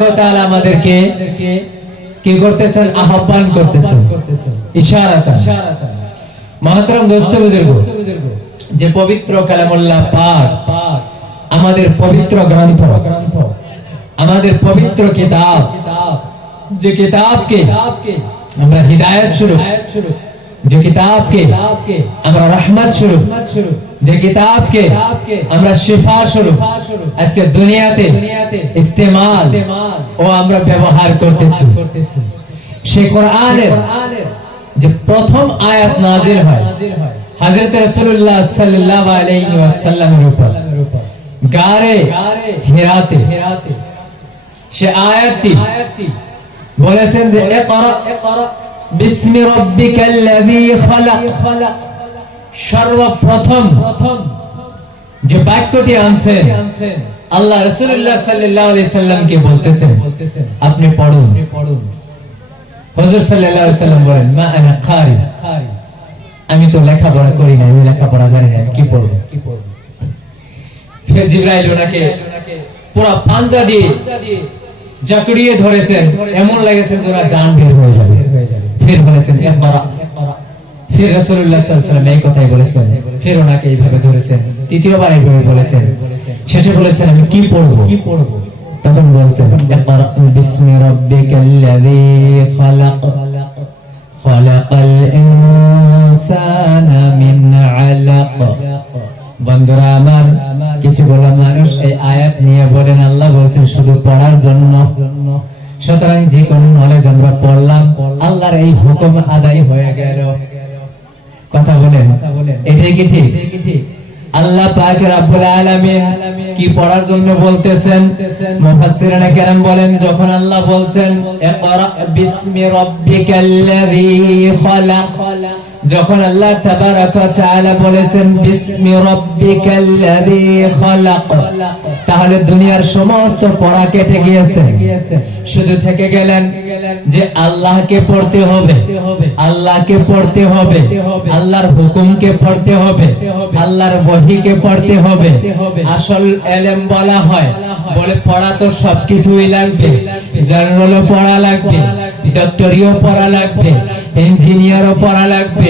আমাদেরকে কি করতেছেন? আহ্বান করতেছেন। যে পবিত্র পাক আমাদের পবিত্র গ্রন্থ, আমাদের পবিত্র কিতাব, যে কিতাবকে আমরা হিদায়াত স্বরূপ যে কিতাবকে আমরা রহমত স্বরূপ, যে কিতাবকে আমরা শিফা স্বরূপ, আজকে দুনিয়াতে ইস্তেমাল ও আমরা ব্যবহার করতেছি। সে কোরআনের যে প্রথম আয়াত নাজিল হয় হযরত রাসূলুল্লাহ সাল্লাল্লাহু আলাইহি ওয়াসাল্লামের উপর, গারে হিরাতে। সে আয়াতটি বলেছেন যে, ইকরা বিসমি রাব্বিকাল্লাযী খালাক। সর্বপ্রথম যে বাক্যটি আনছেন, আল্লাহ রাসূলুল্লাহ সাল্লাল্লাহু আলাইহি সাল্লামকে বলতেছেন, আপনি পড়ুন। হুজুর সাল্লাল্লাহু আলাইহি সাল্লাম বলেন, মা আনা কারি আমি তো লেখাপড়া করি না, আমি লেখাপড়া জানি না, কি পড়ব? ফের জিবরাইল ওনাকে পুরো পাঞ্জা দিয়ে জাকড়িয়ে ধরেছেন, এমন লেগেছে ওরা জান বের হয়ে যাবে। ফের বলেছেন ফের রাসূলুল্লাহ সাল্লাল্লাহু আলাইহি সাল্লাম এই কথাই বলেছেন ফের ওনাকে এইভাবে ধরেছেন তৃতীয়বার এইভাবে বলেছেন শেষে বলেছেন আমি কি পড়ব? কি পড়ব? তখন বলছেন ইকরা বিসমি রাব্বিকাল্লাযী খালাক খালাকাল ইনসানা মিন আলাক। বন্ধুরা আমার কিছু বলা মানুষ এই আয়াত নিয়ে বলেন আল্লাহ বলছেন শুধু পড়ার জন্য। সুতরাং যে কোন নলেজ আমরা পড়লাম, আল্লাহর এই হুকুম আদায় হয়ে গেল। কথা বলেন। এটাই কি ঠিক? আল্লাহ পাক রব্বুল আলামিন কি পড়ার জন্য বলতেছেন? মুফাসসিরিনে কেরাম বলেন, যখন আল্লাহ বলছেন, ইকরা বিসমি রাব্বিকাল্লাযী খালাক। যখন আল্লাহ তাআলা বলেছেন, বিসমি রাব্বিকাল্লাযী খালাক তাহলে দুনিয়ার সমস্ত পড়া কেটে গিয়েছে। শুধু থেকে গেলেন যে আল্লাহকে পড়তে হবে, আল্লাহকে পড়তে হবে, আল্লাহর হুকুমকে পড়তে হবে, আল্লাহর বহিকে পড়তে হবে। আসল এলেম বলা হয়, বলে পড়া তো সবকিছুই লাগবে জার্নালও পড়া লাগবে, ডক্টরিও পড়া লাগবে, ইঞ্জিনিয়ারও পড়া লাগবে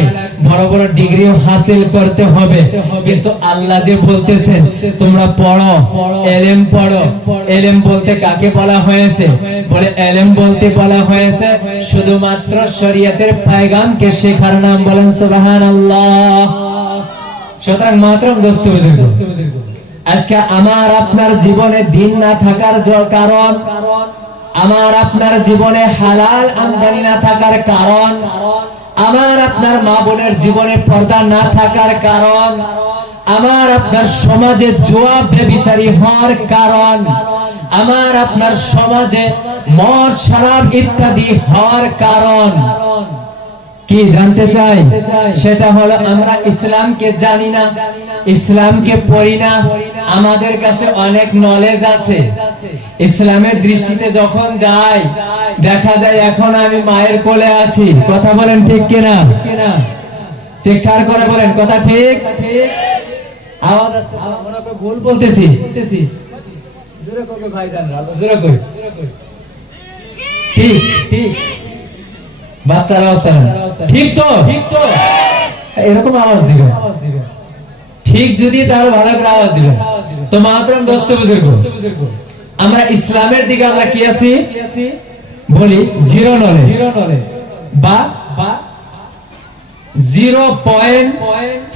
বড় বড় ডিগ্রিও হাসিল করতে হবে। কিন্তু আল্লাহ যে বলতেছেন, তোমরা পড়ো, এলেম পড়ো। এলেম বলতে কাকে বলা হয়েছে? বলে, এলেম বলতে বলা হয়েছে শুধুমাত্র শরীয়তের পায়গামকে শেখার নাম বলেন সুবহানাল্লাহ। সুতরাং মাত্রম দোস্ত আজকে আমার আপনার জীবনে দিন না থাকার কারণ, আমার আপনার জীবনে হালাল আমদানি না থাকার কারণ আমার আপনার মা বোনের জীবনে পর্দা না থাকার কারণ, আমার আপনার সমাজে জোয়া বেবিচারী হওয়ার কারণ, আমার আপনার সমাজে মদ, শরাব ইত্যাদি হওয়ার কারণ। কি জানতে চাই? সেটা হলো আমরা ইসলামকে জানি না, ইসলামকে পড়ি না, আমাদের কাছে অনেক নলেজ আছে। ইসলামের দৃষ্টিতে যখন যাই দেখা যায় এখন আমি মায়ের কোলে আছি। কথা বলেন ঠিক কিনা? চিৎকার করে বলেন কথা ঠিক? আওয়াজ ভুল বলতেছি। ঠিক ঠিক। বাচ্চার অবস্থা ঠিক তো? ঠিক তো। এরকম আওয়াজ দিবে। ঠিক যদি তার ভালো করে আওয়াজ দিবে। তো মাত্রম দোস্ত বুজুর্গ আমরা ইসলামের দিকে আমরা কি আছি? বলি জিরো নলেজ জিরো নলেজ বা বা zero point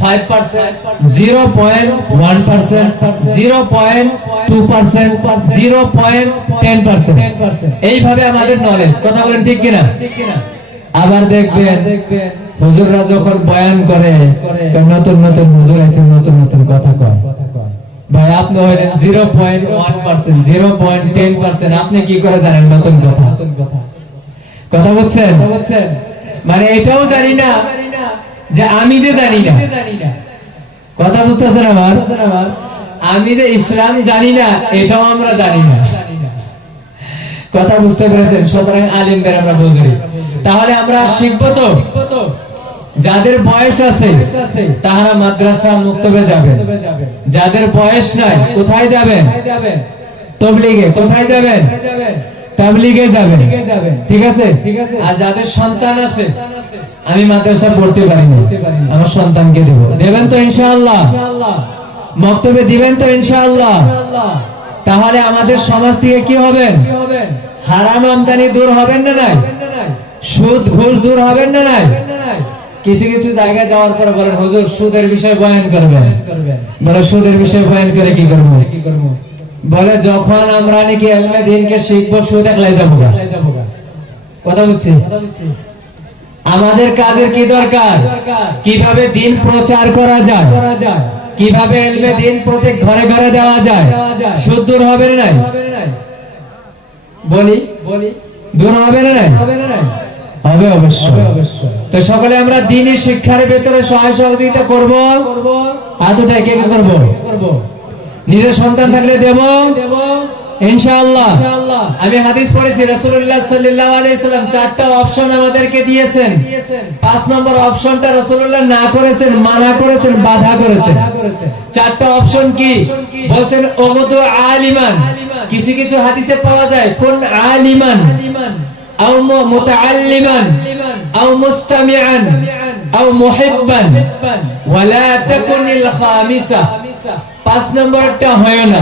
five percent zero point one percent zero point two percent zero point ten percent. এইভাবে আমাদের নলেজ কথা বলেন ঠিক কিনা? আবার দেখবেন হুজুররা যখন বয়ান করে নতুন নতুন হুজুর আছে নতুন নতুন কথা কয়। ভাই, আপনি হইলেন zero point one percent zero point ten percent আপনি কি করে জানেন নতুন কথা? কথা বলছেন? মানে এটাও জানি না যে আমি যে জানি না। কথা বুঝতেছেন আমার? আমি যে ইসলাম জানি না, এটাও আমরা জানি না। কথা বুঝতে পেরেছেন? সুতরাং আলিমদের আমরা বুঝি তাহলে আমরা শিখব তো? যাদের বয়স আছে, তাহারা মাদ্রাসা মুক্তবে যাবেন। যাদের বয়স নাই, কোথায় যাবেন? তবলিগে, কোথায় যাবেন? তাবলিগে যাবেন। ঠিক আছে? আর যাদের সন্তান আছে, আমি মাদ্রাসা পড়তে পারি না আমার সন্তানকে দেব। দেবেন তো ইনশাআল্লাহ? মক্তবে দিবেন তো ইনশাআল্লাহ? তাহলে আমাদের সমাজ থেকে কি হবেন? হারাম আমদানি দূর হবেন না নাই? সুদ, ঘুষ দূর হবেন না নাই? কিছু কিছু জায়গায় যাওয়ার পরে বলেন, হুজুর, সুদের বিষয়ে বয়ান করবেন বলে, সুদের বিষয়ে বয়ান করে কি করব? কি করব বলে, যখন আমরা নাকি এলমে দিনকে শিখব, সুদ একলাই যাব। কথা বুঝছি? আমাদের কাজের কি দরকার? কীভাবে দিন প্রচার করা যায়? কীভাবে এলমে দিন প্রত্যেক ঘরে ঘরে দেওয়া যায়? সুদ দূর হবে না বলি বলি, দূর হবে না নাই? হবে অবশ্যই। তো সকলে আমরা দিনই শিক্ষার ভেতরে সহায় সহযোগিতা করব। হাত কে করব। নিজের সন্তান থাকলে দেব। ইনশাআল্লাহ। আমি হাদিস পড়েছি রাসূলুল্লাহ সাল্লাল্লাহু আলাইহি সাল্লাম চারটা অপশন আমাদেরকে দিয়েছেন। পাঁচ নম্বর অপশনটা রাসূলুল্লাহ না করেছেন মানা করেছেন বাধা করেছেন। চারটা অপশন কি? বলছেন ওমদু আলিমান। কিছু কিছু হাদিসে পাওয়া যায় কোন আলিমান। মু- মুতাআল্লিমান, আও মুস্তামিআন, আও মুহিব্বান, ওয়ালা তাকুনিল খামিসা। পাঁচ নম্বরটা হয় না।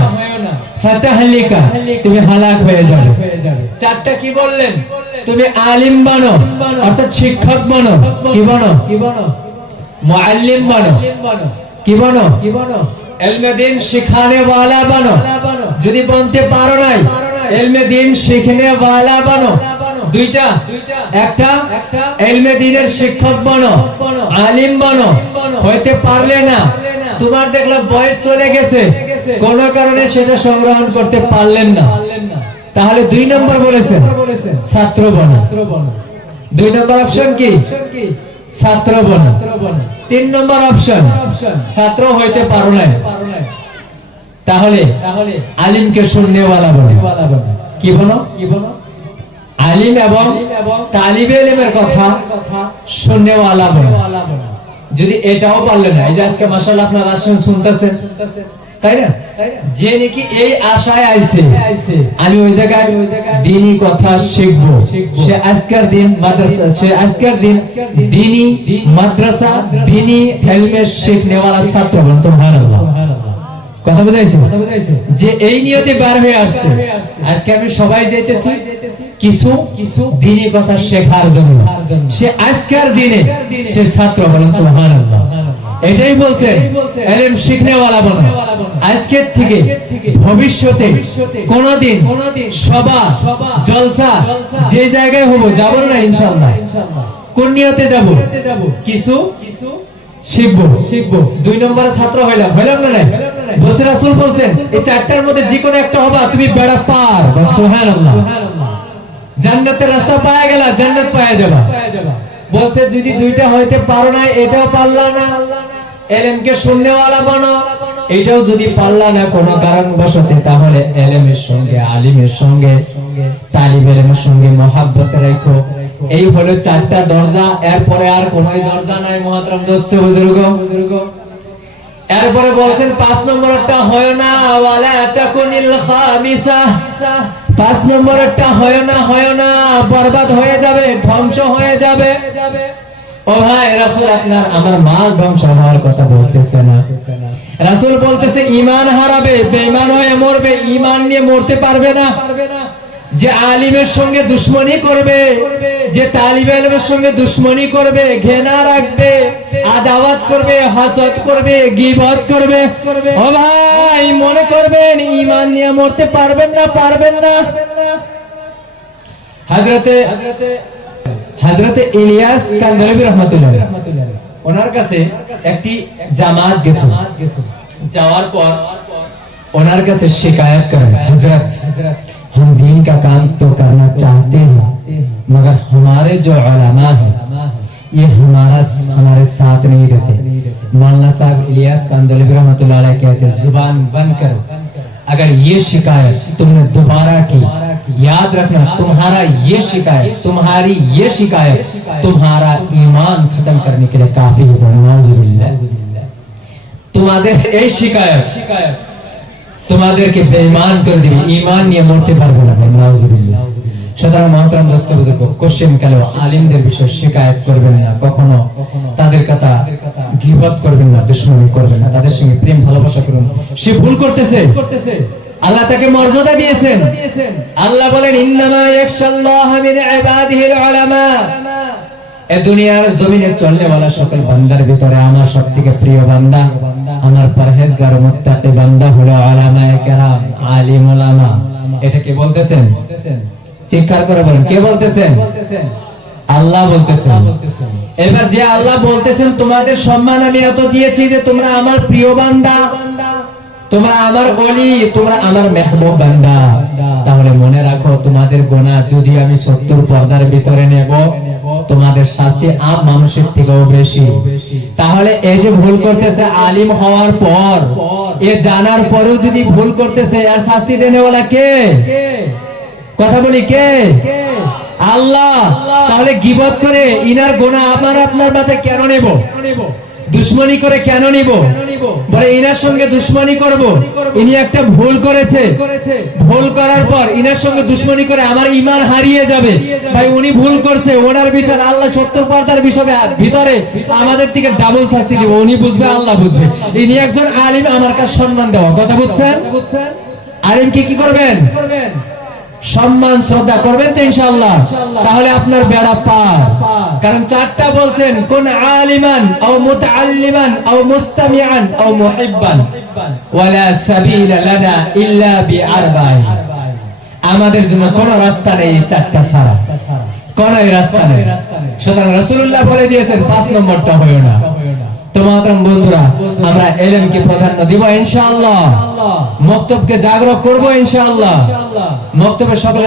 ফাতাহলিকা, তুমি হালাক হয়ে যাবে। চারটা কি বললেন? তুমি আলিম বানো, অর্থাৎ শিক্ষক বানো। কি বানো? মুআল্লিম বানো। কি বানো? এলমে দিন শিখানে ওয়ালা বানো। যদি বলতে পারো নাই, এলমে দিন শিখনে ওয়ালা বানো। দুইটা একটা এলমে দিনের শিক্ষক বানো আলিম বানো। হইতে পারলে না। তোমার দেখলাম বয়স চলে গেছে। কোন কারণে সেটা সংগ্রহণ করতে পারলেন না। তাহলে দুই নম্বর বলেছেন ছাত্র বানো। দুই নম্বর অপশন কি? ছাত্র বানো। তিন নম্বর অপশন ছাত্র হইতে পারো নাই। তাহলে আলিমকে শূন্যওয়ালা বলে কি বলো কি বলো আলিম এবং তালিবে ইলমের কথা শূন্যওয়ালা বলে। যদি এটাও পারলেন না, এই যে আজকে মাশাআল্লাহ আপনারা আসেন, শুনতেছেন, তাই না? যে নাকি এই আশায় আইছে, আমি ওই জায়গায় দিনই কথা শিখব। সে আজকের দিন মাদ্রাসা, সে আজকের দিন দিনী মাদ্রাসা, দিনই হেলমেট শিখনেওয়ালা ছাত্র বলুন সুবহানাল্লাহ। কথা বুঝাইছে? যে এই নিয়তে বার হয়ে আসছে। আজকে আমি সবাই যাইতেছি কিছু কিছু দিনী কথা শেখার জন্য। সে আজকের দিনে সে ছাত্র বলেন সুবহানাল্লাহ। এটাই বলছেন এলএম শিখনেওয়ালা বনো আজকের থেকে ভবিষ্যতে কোনদিন সভা জলসা যে জায়গায় হব যাব না ইনশাআল্লাহ। কোন নিয়তে যাব? কিছু শিখব। শিখব। দুই নম্বরে ছাত্র হইলাম। হইলাম না নাই? বলছে রাসূল বলছেন এই চারটার মধ্যে যে কোনো একটা হবা তুমি বেড়া পার। সুবহানাল্লাহ। জান্নাতের রাস্তা পায়া গেলা জান্নাত পায়া যাবা। বলছে যদি দুইটা হইতে পারো না এটাও পারলা না। এলেমকে শূন্যওয়ালা বানো এটাও যদি পারলা না কোনো কারণ কারণবশতে তাহলে এলেমের সঙ্গে আলিমের সঙ্গে তালিব এলেমের সঙ্গে মহাব্বত রেখো। এই হলো চারটা দরজা এরপরে আর কোন দরজা নাই মহাতরম দোস্ত বুজুর্গ। এরপরে বলছেন, পাঁচ নম্বরটা হয় না, ওয়ালা তাকুনিল খামিসা। পাঁচ নম্বরটা হয় না হয় না, বরবাদ হয়ে যাবে, ধ্বংস হয়ে যাবে। ও ভাই, রাসূল আপনার, আমার মাল ধ্বংস হওয়ার কথা বলতেছে না। রাসূল বলতেছে, ঈমান হারাবে, বেঈমান হয়ে মরবে, ঈমান নিয়ে মরতে পারবে না। যে আলিমের সঙ্গে দুশ্মনী করবে, যে তালিবে আলিমের সঙ্গে দুশ্মনী করবে ঘেনা রাখবে, আদাওয়াত করবে, হাজত করবে, গিবত করবে। ও ভাই, মনে করবেন ইমান নিয়ে মরতে পারবেন না পারবেন না। হাজরতে হাজরতে ইলিয়াস কান্দরবি রহমাতুল্লাহ ওনার কাছে একটি জামাত গেছে। যাওয়ার পর ওনার কাছে শিকায়াত করে হযরত हम दीन का काम तो करना चाहते हैं, मगर हमारे जो अलामा है, ये हमारा हमारे साथ नहीं देते मौलाना साहब इलियास कहते हैं, ज़ुबान बंद करो। अगर ये शिकायत तुमने दोबारा की, याद रखना, तुम्हारा ये शिकायत, तुम्हारी ये शिकायत, तुम्हारा ईमान खत्म करने के लिए काफ़ी है तुम्हारे ये शिकायत তোমাদেরকে বেঈমান করে দিবে, ঈমান নিয়ে মরতে পারবে না নাউজুবিল্লাহ। সুতরাং কোশ্চেন কালে আলিমদের বিষয়ে শিকায়ত করবেন না, কখনো তাদের কথা গিবত করবেন না করবেন না, তাদের সঙ্গে প্রেম, ভালোবাসা করুন। সে ভুল করতেছে। আল্লাহ তাকে মর্যাদা দিয়েছেন। আল্লাহ বলেন, ইন্নামা ইয়াখশাল্লাহ মিন ইবাদিহিল উলামা। এ দুনিয়ার জমিনে চলনে वाला সকল বান্দার ভিতরে আমার সবথেকে প্রিয় বান্দা, আমার পরহেজগার, মুত্তাকি বান্দা হলো উলামায়ে কেরাম আলিম উলামা এটা কে বলতেছেন? চিৎকার করে বলেন, কে বলতেছেন? আল্লাহ বলতেছেন। এবার যে আল্লাহ বলতেছেন, তোমাদের সম্মান আমি এত দিয়েছি যে তোমরা আমার প্রিয় বান্দা, তোমরা আমার অলি তোমরা আমার মেহবুব বান্দা। তাহলে মনে রাখো, তোমাদের গোনা যদি আমি সত্তর পর্দার ভিতরে নেব তোমাদের শাস্তি আম মানুষের থেকেও বেশি। তাহলে এই যে ভুল করতেছে আলিম হওয়ার পর এ জানার পরেও যদি ভুল করতেছে আর শাস্তি দেনেওয়ালা কে? কথা বলি কে? আল্লাহ। তাহলে গিবত করে ইনার গোনা আমার আপনার মাথায় কেন নেব? দুশ্মনী করে কেন নিব? বলে, ইনার সঙ্গে দুশ্মনী করব। ইনি একটা ভুল করেছে। ভুল করার পর ইনার সঙ্গে দুশ্মনী করে আমার ইমান হারিয়ে যাবে। ভাই, উনি ভুল করছে। ওনার বিচার আল্লাহ সত্তর পর্দার বিষয়ে ভিতরে আমাদের থেকে ডাবল শাস্তি দিব। উনি বুঝবে, আল্লাহ বুঝবে। ইনি একজন আলিম, আমার কাছে সম্মান দেওয়া। কথা বুঝছেন? আলিম কি কি করবেন? সম্মান শ্রদ্ধা করবেন তো ইনশাআল্লাহ? তাহলে আপনার বেড়া পার। কারণ চারটা বলছেন কোন আলিমান আও মুতাআল্লিমান আও মুস্তামিআন আও মুহিব্বান। ওয়ালা সাবিলা লানা ইল্লা বিআরবাইন। আমাদের জন্য কোন রাস্তা নেই এই চারটা ছাড়া। কোন রাস্তা নেই। সুতরাং রাসূলুল্লাহ বলে দিয়েছেন পাঁচ নম্বরটা হয়ো না। তো মাতরম বন্ধুরা আমরা এলেমকে প্রাধান্য দিব ইনশাআল্লাহ। মক্তবকে জাগ্রত করব ইনশাআল্লাহ। মক্তবের সকলে